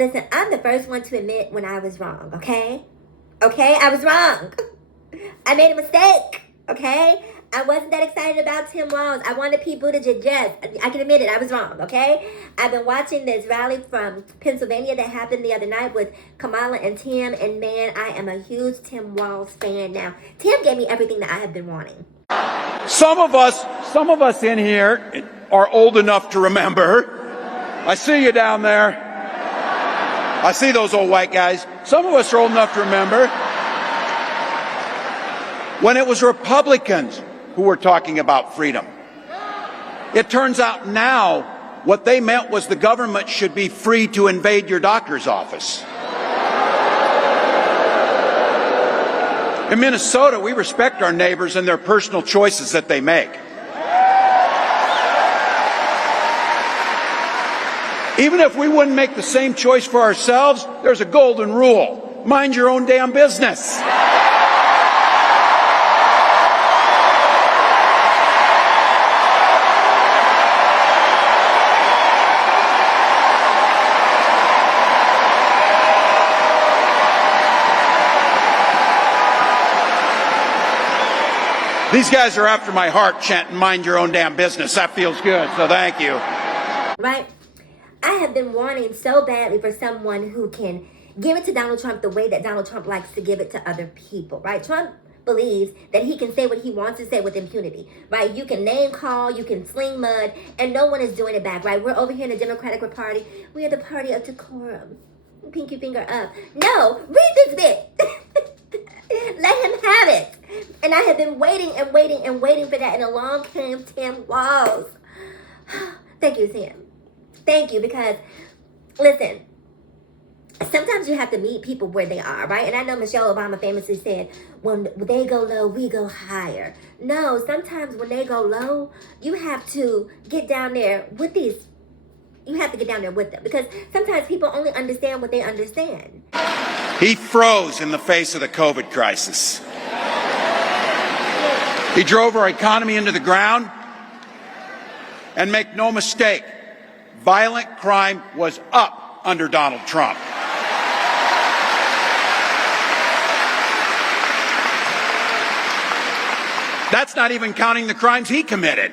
Listen, I'm the first one to admit when I was wrong, okay? Okay, I was wrong. I made a mistake, okay? I wasn't that excited about Tim Walz. I wanted people to just, yes, I can admit it, I was wrong, okay? I've been watching this rally from Pennsylvania that happened the other night with Kamala and Tim, and man, I am a huge Tim Walz fan now. Tim gave me everything that I have been wanting. Some of us in here are old enough to remember. I see you down there. I see those old white guys. Some of us are old enough to remember when it was Republicans who were talking about freedom. It turns out now what they meant was the government should be free to invade your doctor's office. In Minnesota, we respect our neighbors and their personal choices that they make. Even if we wouldn't make the same choice for ourselves, there's a golden rule. Mind your own damn business. These guys are after my heart chanting, mind your own damn business. That feels good, so thank you. Right? I have been wanting so badly for someone who can give it to Donald Trump the way that Donald Trump likes to give it to other people, right? Trump believes that he can say what he wants to say with impunity, right? You can name call, you can sling mud, and no one is doing it back, right? We're over here in the Democratic Party. We are the party of decorum. Pinky finger up. No, read this bit. Let him have it. And I have been waiting and waiting and waiting for that, and along came Tim Walz. Thank you, Tim. Thank you, because, listen, sometimes you have to meet people where they are, right? And I know Michelle Obama famously said, when they go low, we go higher. No, sometimes when they go low, you have to get down there with these. You have to get down there with them, because sometimes people only understand what they understand. He froze in the face of the COVID crisis. He drove our economy into the ground. And make no mistake, violent crime was up under Donald Trump. That's not even counting the crimes he committed.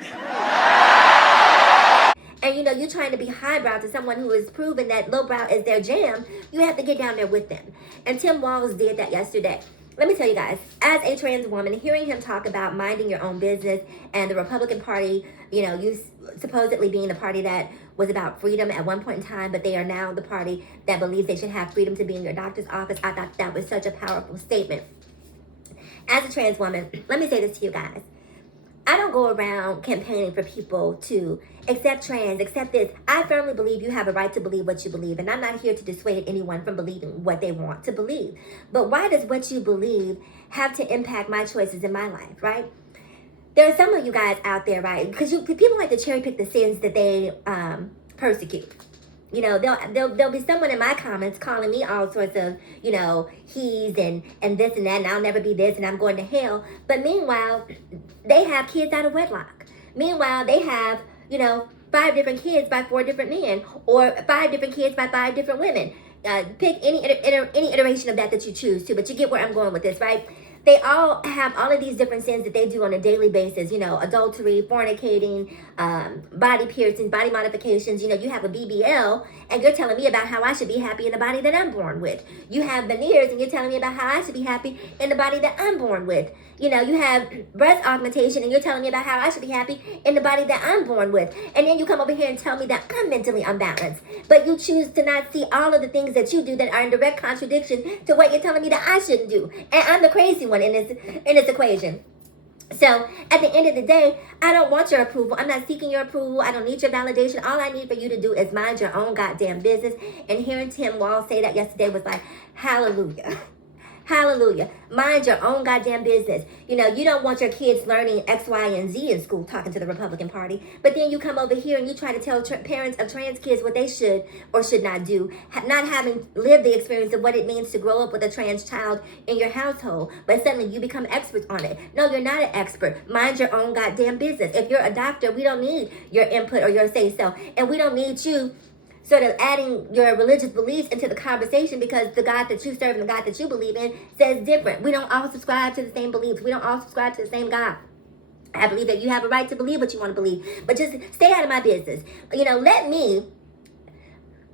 And you know, you're trying to be highbrow to someone who has proven that lowbrow is their jam. You have to get down there with them. And Tim Walz did that yesterday. Let me tell you guys, as a trans woman, hearing him talk about minding your own business and the Republican Party, you know, you supposedly being the party that was about freedom at one point in time, but they are now the party that believes they should have freedom to be in your doctor's office. I thought that was such a powerful statement. As a trans woman, let me say this to you guys. I don't go around campaigning for people to accept trans, accept this. I firmly believe you have a right to believe what you believe, and I'm not here to dissuade anyone from believing what they want to believe. But why does what you believe have to impact my choices in my life, right? There are some of you guys out there, right? Because people like to cherry pick the sins that they persecute. You know, there'll be someone in my comments calling me all sorts of, you know, he's and this and that, and I'll never be this, and I'm going to hell. But meanwhile, they have kids out of wedlock. Meanwhile, they have, you know, 5 different kids by 4 different men, or 5 different kids by 5 different women. Pick any iteration of that you choose to, but you get where I'm going with this, right? They all have all of these different sins that they do on a daily basis, you know, adultery, fornicating, body piercings, body modifications. You know, you have a BBL and you're telling me about how I should be happy in the body that I'm born with. You have veneers and you're telling me about how I should be happy in the body that I'm born with. You know, you have breast augmentation and you're telling me about how I should be happy in the body that I'm born with. And then you come over here and tell me that I'm mentally unbalanced. But you choose to not see all of the things that you do that are in direct contradiction to what you're telling me that I shouldn't do. And I'm the crazy one in this equation. So at the end of the day, I don't want your approval. I'm not seeking your approval. I don't need your validation. All I need for you to do is mind your own goddamn business. And hearing Tim Walz say that yesterday was like, hallelujah. Hallelujah. Mind your own goddamn business. You know, you don't want your kids learning X, Y, and Z in school, talking to the Republican Party. But then you come over here and you try to tell parents of trans kids what they should or should not do, not having lived the experience of what it means to grow up with a trans child in your household. But suddenly you become experts on it. No, you're not an expert. Mind your own goddamn business. If you're a doctor, we don't need your input or your say-so. And we don't need you sort of adding your religious beliefs into the conversation because the God that you serve and the God that you believe in says different. We don't all subscribe to the same beliefs. We don't all subscribe to the same God. I believe that you have a right to believe what you want to believe, but just stay out of my business. Let me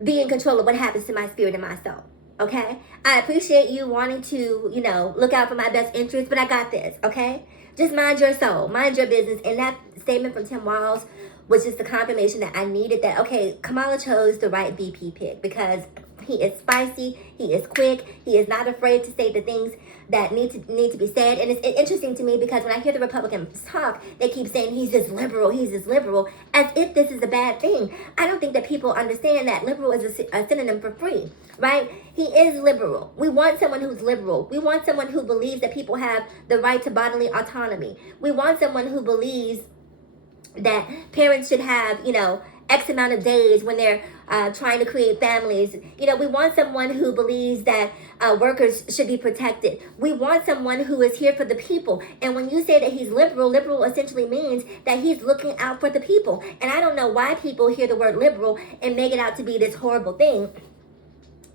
be in control of what happens to my spirit and my soul. Okay? I appreciate you wanting to, look out for my best interest, but I got this. Okay? Just mind your soul, mind your business. And that statement from Tim Walz was just the confirmation that I needed, that, okay, Kamala chose the right VP pick because he is spicy, he is quick, he is not afraid to say the things that need to be said. And it's interesting to me because when I hear the Republicans talk, they keep saying he's this liberal, as if this is a bad thing. I don't think that people understand that liberal is a synonym for free, right? He is liberal. We want someone who's liberal. We want someone who believes that people have the right to bodily autonomy. We want someone who believes that parents should have, X amount of days when they're trying to create families. We want someone who believes that workers should be protected. We want someone who is here for the people. And when you say that he's liberal essentially means that he's looking out for the people. And I don't know why people hear the word liberal and make it out to be this horrible thing.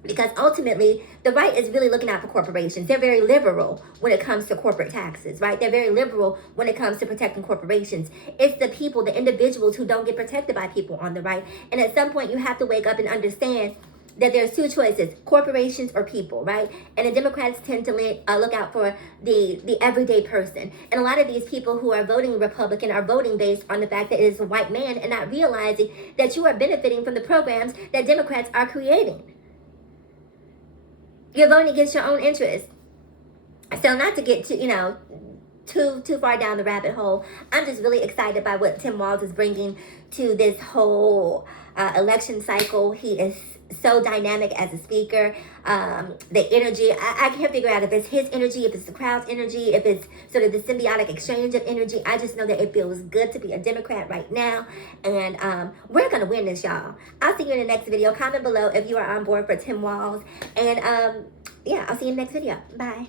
Because ultimately, the right is really looking out for corporations. They're very liberal when it comes to corporate taxes, right? They're very liberal when it comes to protecting corporations. It's the people, the individuals who don't get protected by people on the right. And at some point, you have to wake up and understand that there's two choices, corporations or people, right? And the Democrats tend to look out for the everyday person. And a lot of these people who are voting Republican are voting based on the fact that it is a white man and not realizing that you are benefiting from the programs that Democrats are creating. You're voting against your own interests. So not to get too far down the rabbit hole, I'm just really excited by what Tim Walz is bringing to this whole election cycle. He is so dynamic as a speaker. The energy, I can't figure out if it's his energy, if it's the crowd's energy, if it's sort of the symbiotic exchange of energy. I just know that it feels good to be a Democrat right now. And we're going to win this, y'all. I'll see you in the next video. Comment below if you are on board for Tim Walz. And yeah, I'll see you in the next video. Bye.